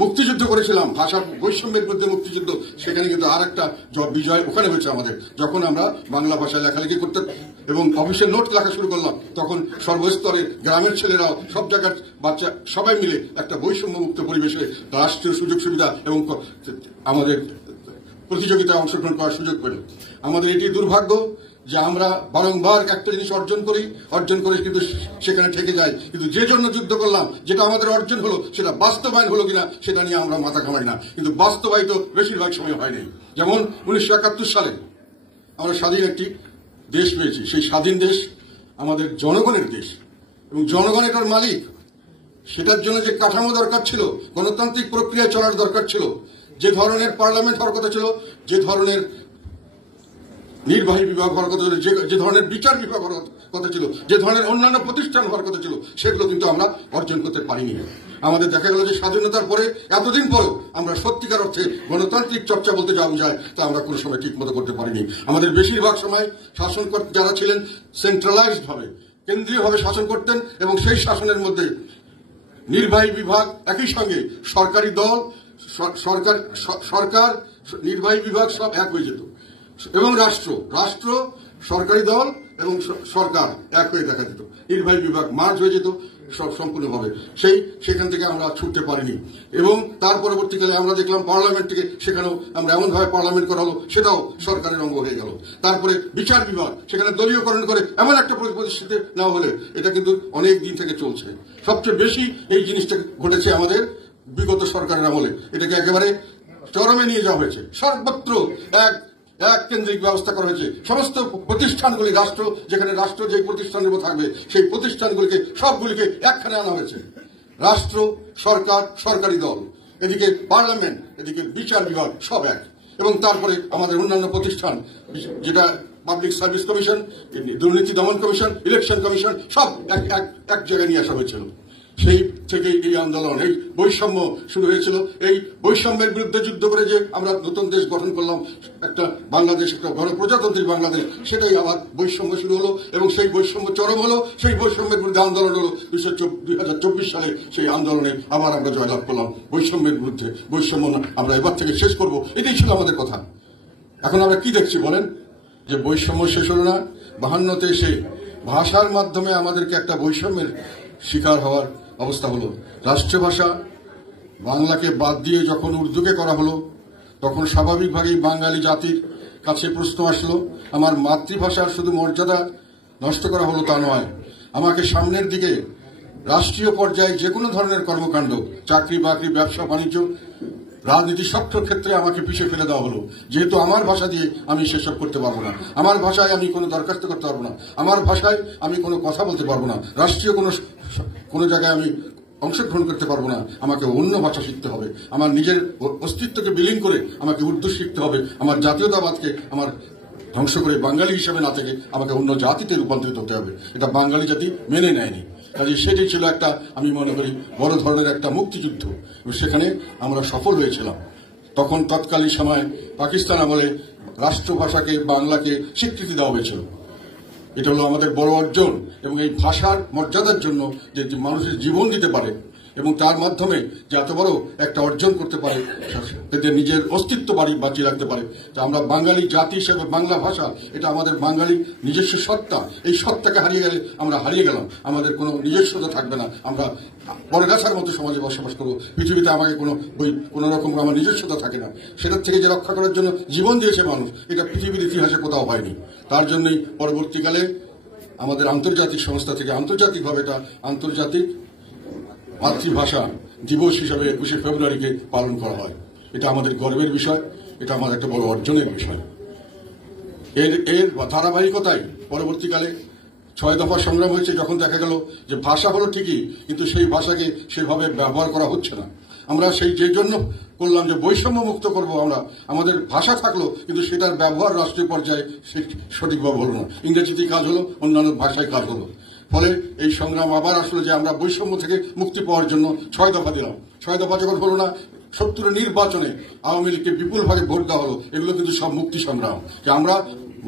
মুক্তিযুদ্ধ করেছিলাম, ভাষার বৈষম্যের বিরুদ্ধে মুক্তিযুদ্ধ, সেখানে কিন্তু আর একটা বিজয় ওখানে হয়েছে আমাদের। যখন আমরা বাংলা ভাষায় লেখালেখি করতে এবং অফিসের নোট লেখা শুরু করলাম, তখন সর্বস্তরের গ্রামের ছেলেরাও, সব জায়গার বাচ্চা সবাই মিলে একটা বৈষম্য মুক্ত পরিবেশে রাষ্ট্রীয় সুযোগ সুবিধা এবং আমাদের প্রতিযোগিতায় অংশগ্রহণ করার সুযোগ পেল। আমাদের এটি দুর্ভাগ্য যে আমরা বারংবার একটা জিনিস অর্জন করে কিন্তু সেখানে ঠেকে যাই, কিন্তু যে জন্য যুদ্ধ করলাম, যেটা আমাদের অর্জন হলো, সেটা বাস্তবায়ন হলো কিনা সেটা নিয়ে আমরা মাথা ঘামাই না। কিন্তু বাস্তবায়িত বেশিরভাগ সময় হয়নি। যেমন 1971 সালে আমরা স্বাধীন একটি দেশ পেয়েছি। সেই স্বাধীন দেশ আমাদের জনগণের দেশ এবং জনগণ এটার মালিক। সেটার জন্য যে কাঠামো দরকার ছিল, গণতান্ত্রিক প্রক্রিয়ায় চলার দরকার ছিল, যে ধরনের পার্লামেন্ট হওয়ার কথা ছিল, যে ধরনের নির্বাহী বিভাগ হওয়ার কথা ছিল, যে ধরনের বিচার বিভাগ হওয়ার কথা ছিল, যে ধরনের অন্যান্য প্রতিষ্ঠান হওয়ার কথা ছিল, সেগুলো কিন্তু আমরা অর্জন করতে পারিনি। আমাদের দেখা গেল যে স্বাধীনতার পরে এতদিন পরেও আমরা সত্যিকার অর্থে গণতান্ত্রিক চর্চা বলতে যা বোঝায় তা আমরা কোনো সময় ঠিক মতো করতে পারিনি। আমাদের বেশিরভাগ সময় শাসন যারা ছিলেন সেন্ট্রালাইজড ভাবে, কেন্দ্রীয়ভাবে শাসন করতেন এবং সেই শাসনের মধ্যে নির্বাহী বিভাগ একই সঙ্গে সরকারি দল, সরকার, নির্বাহী বিভাগ সব এক হয়ে যেত এবং রাষ্ট্র, সরকারি দল এবং সরকার এক হয়ে দেখা যেত। নির্বাহী বিভাগ মার্জ হয়ে যেত সম্পূর্ণভাবে। সেখান থেকে আমরা ছুটতে পারিনি এবং তার পরবর্তীকালে আমরা দেখলাম পার্লামেন্ট থেকে, সেখানেও আমরা এমনভাবে পার্লামেন্ট করা হলো, সেটাও সরকারের অঙ্গ হয়ে গেল। তারপরে বিচার বিভাগ, সেখানে দলীয়করণ করে এমন একটা প্রতিষ্ঠিত নেওয়া হলে, এটা কিন্তু অনেক দিন থেকে চলছে। সবচেয়ে বেশি এই জিনিসটা ঘটেছে আমাদের বিগত সরকারের আমলে। এটাকে একেবারে চরমে নিয়ে যাওয়া হয়েছে। সর্বত্র এক কেন্দ্রিক ব্যবস্থা করা হয়েছে। সমস্ত প্রতিষ্ঠানগুলি যেখানে রাষ্ট্র যে প্রতিষ্ঠানের থাকবে, সেই প্রতিষ্ঠানগুলিকে সবগুলিকে একখানে আনা হয়েছে। রাষ্ট্র, সরকার, সরকারি দল, এদিকে পার্লামেন্ট, এদিকে বিচার বিভাগ, সব এক। এবং তারপরে আমাদের অন্যান্য প্রতিষ্ঠান, যেটা পাবলিক সার্ভিস কমিশন, দুর্নীতি দমন কমিশন, ইলেকশন কমিশন, সব এক জায়গায় নিয়ে আসা হয়েছিল। সেই থেকে এই আন্দোলন, এই বৈষম্য শুরু হয়েছিল। এই বৈষম্যের বিরুদ্ধে যুদ্ধ করে যে আমরা নতুন দেশ গঠন করলাম, একটা বাংলাদেশ, একটা গণপ্রজাতন্ত্রী বাংলাদেশ, সেটাই আবার বৈষম্য শুরু হলো এবং সেই বৈষম্য চরম হলো। সেই বৈষম্যের বিরুদ্ধে আন্দোলন হলো 2024 সালে। সেই আন্দোলনে আবার আমরা জয়লাভ করলাম বৈষম্যের বিরুদ্ধে। বৈষম্য আমরা এবার থেকে শেষ করব, এটাই ছিল আমাদের কথা। এখন আমরা কি দেখছি বলেন, যে বৈষম্য শেষ হলো না। 52তে এসে ভাষার মাধ্যমে আমাদেরকে একটা বৈষম্যের শিকার হওয়ার অবস্থা হলো। রাষ্ট্রীয় ভাষা বাংলাকে বাদ দিয়ে যখন উর্দুকে করা হলো, তখন স্বাভাবিকভাবেই বাঙালি জাতির কাছে প্রশ্ন আসলো, আমার মাতৃভাষার শুধু মর্যাদা নষ্ট করা হলো তা নয়, আমাকে সামনের দিকে রাষ্ট্রীয় পর্যায়ে যে কোনো ধরনের কর্মকাণ্ড, চাকরি বাকরি, ব্যবসা বাণিজ্য, রাজনীতি, সব ক্ষেত্রে আমাকে পিছিয়ে ফেলে দেওয়া হলো। যেহেতু আমার ভাষা দিয়ে আমি সেসব করতে পারবো না, আমার ভাষায় আমি কোনো দরখাস্ত করতে পারবো না, আমার ভাষায় আমি কোনো কথা বলতে পারবো না, রাষ্ট্রীয় কোনো জায়গায় আমি অংশগ্রহণ করতে পারবো না, আমাকে অন্য ভাষা শিখতে হবে, আমার নিজের অস্তিত্বকে বিলীন করে আমাকে উর্দু শিখতে হবে, আমার জাতীয়তাবাদকে আমার ধ্বংস করে বাঙালি হিসেবে না থেকে আমাকে অন্য জাতিতে রূপান্তরিত হতে হবে। এটা বাঙালি জাতি মেনে নেয়নি। কাজে সেটাই ছিল একটা, আমি মনে করি, বড় ধরনের একটা মুক্তিযুদ্ধ। সেখানে আমরা সফল হয়েছিলাম। তখন তৎকালীন সময় পাকিস্তান আমলে রাষ্ট্রভাষাকে, বাংলাকে স্বীকৃতি দেওয়া হয়েছিল। এটা হলো আমাদের বড় অর্জন এবং এই ভাষার মর্যাদার জন্য যে মানুষের জীবন দিতে পারে এবং তার মাধ্যমে যে এত বড় একটা অর্জন করতে পারে, এদের নিজের অস্তিত্ব বাঁচিয়ে রাখতে পারে। তো আমরা বাঙালি জাতি হিসেবে বাংলা ভাষা, এটা আমাদের বাঙালির নিজস্ব সত্তা। এই সত্তাকে হারিয়ে গেলে আমরা হারিয়ে গেলাম, আমাদের কোনো নিজস্বতা থাকবে না। আমরা বনগাছার মতো সমাজে বসবাস করবো। পৃথিবীতে আমাকে কোনো রকম আমার নিজস্বতা থাকে না। সেটার থেকে যে রক্ষা করার জন্য জীবন দিয়েছে মানুষ, এটা পৃথিবীর ইতিহাসে কোথাও হয়নি। তার জন্যই পরবর্তীকালে আমাদের আন্তর্জাতিক সংস্থা থেকে আন্তর্জাতিকভাবে এটা আন্তর্জাতিক মাতৃভাষা দিবস হিসাবে 21শে ফেব্রুয়ারিকে পালন করা হয়। এটা আমাদের গর্বের বিষয়, এটা আমাদের একটা বড় অর্জনের বিষয়। এর ধারাবাহিকতায় পরবর্তীকালে 6 দফা সংগ্রাম হয়েছে, যখন দেখা গেল যে ভাষা হলো ঠিকই, কিন্তু সেই ভাষাকে সেভাবে ব্যবহার করা হচ্ছে না। আমরা সেই যে জন্য করলাম যে বৈষম্য মুক্ত করব, আমরা আমাদের ভাষা থাকলো কিন্তু সেটার ব্যবহার রাষ্ট্রীয় পর্যায়ে সঠিকভাবে হলো না। ইংরেজিতে কাজ হলো, অন্যান্য ভাষায় কাজ হলো। ফলে এই সংগ্রাম আবার আসলে যে আমরা বৈষম্য থেকে মুক্তি পাওয়ার জন্য 6 দফা দিলাম। 6 দফা যখন হলো না, 70 নির্বাচনে আওয়ামী লীগকে বিপুলভাবে ভোট দেওয়া হলো। এগুলো কিন্তু সব মুক্তি সংগ্রাম, যে আমরা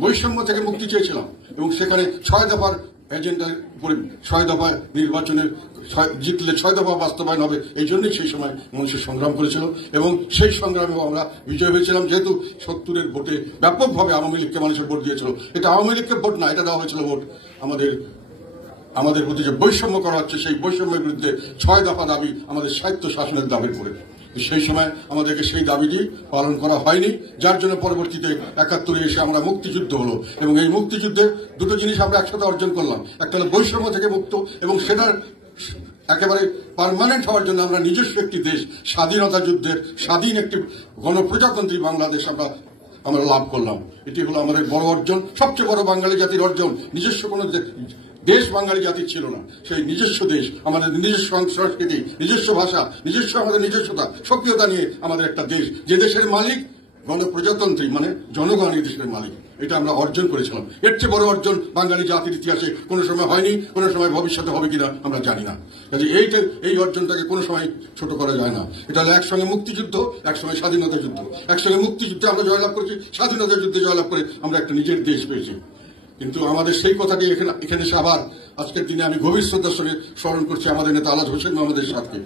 বৈষম্য থেকে মুক্তি চেয়েছিলাম এবং সেখানে 6 দফার এজেন্ডার উপরে 6 দফা নির্বাচনের জিতলে 6 দফা বাস্তবায়ন হবে, এই জন্যই সেই সময় মানুষের সংগ্রাম করেছিল এবং সেই সংগ্রামেও আমরা বিজয় হয়েছিলাম। যেহেতু 70-এর ভোটে ব্যাপকভাবে আওয়ামী লীগকে মানুষের ভোট দিয়েছিল, এটা আওয়ামী লীগকে ভোট না, এটা দেওয়া হয়েছিল ভোট আমাদের প্রতি যে বৈষম্য করা হচ্ছে সেই বৈষম্যের বিরুদ্ধে 6 দফা দাবি আমাদের স্বায়ত্ত শাসনের দাবির উপরে। সেই সময় আমাদেরকে সেই দাবিটি পালন করা হয়নি, যার জন্য পরবর্তীতে 71-এ এসে আমরা মুক্তিযুদ্ধ হলো এবং এই মুক্তিযুদ্ধে দুটো জিনিস আমরা একসাথে অর্জন করলাম। একটা হলো বৈষম্য থেকে মুক্ত এবং সেটার একেবারে পার্মানেন্ট হওয়ার জন্য আমরা নিজস্ব একটি দেশ, স্বাধীনতা যুদ্ধের স্বাধীন একটি গণপ্রজাতন্ত্রী বাংলাদেশ আমরা লাভ করলাম। এটি হলো আমাদের বড় অর্জন, সবচেয়ে বড় বাঙালি জাতির অর্জন। নিজস্ব কোনো দেশ বাঙালি জাতির ছিল না, সেই নিজস্ব দেশ, আমাদের নিজস্ব সংস্কৃতি, নিজস্ব ভাষা, নিজস্ব আমাদের নিজস্বতা, সক্রিয়তা নিয়ে আমাদের একটা দেশ, যে দেশের মালিক গণপ্রজাতন্ত্রী, মানে জনগণ এই দেশের মালিক, এটা আমরা অর্জন করেছিলাম। এর চেয়ে বড় অর্জন বাঙালি জাতির ইতিহাসে কোনো সময় হয়নি, কোনো সময় ভবিষ্যতে হবে কিনা আমরা জানি না। কাজে এই অর্জনটাকে কোনো সময় ছোট করা যায় না। এটা হলো একসঙ্গে মুক্তিযুদ্ধ, একসঙ্গে স্বাধীনতা যুদ্ধ। একসঙ্গে মুক্তিযুদ্ধে আমরা জয়লাভ করেছি, স্বাধীনতা যুদ্ধে জয়লাভ করে আমরা একটা নিজের দেশ পেয়েছি। কিন্তু আমাদের সেই কথাটি এখানে এসে আবার আজকের দিনে আমি গভীর শ্রদ্ধার সঙ্গে স্মরণ করছি আমাদের নেতা আলাদ হোসেন মোহাম্মদ এরশাদকে।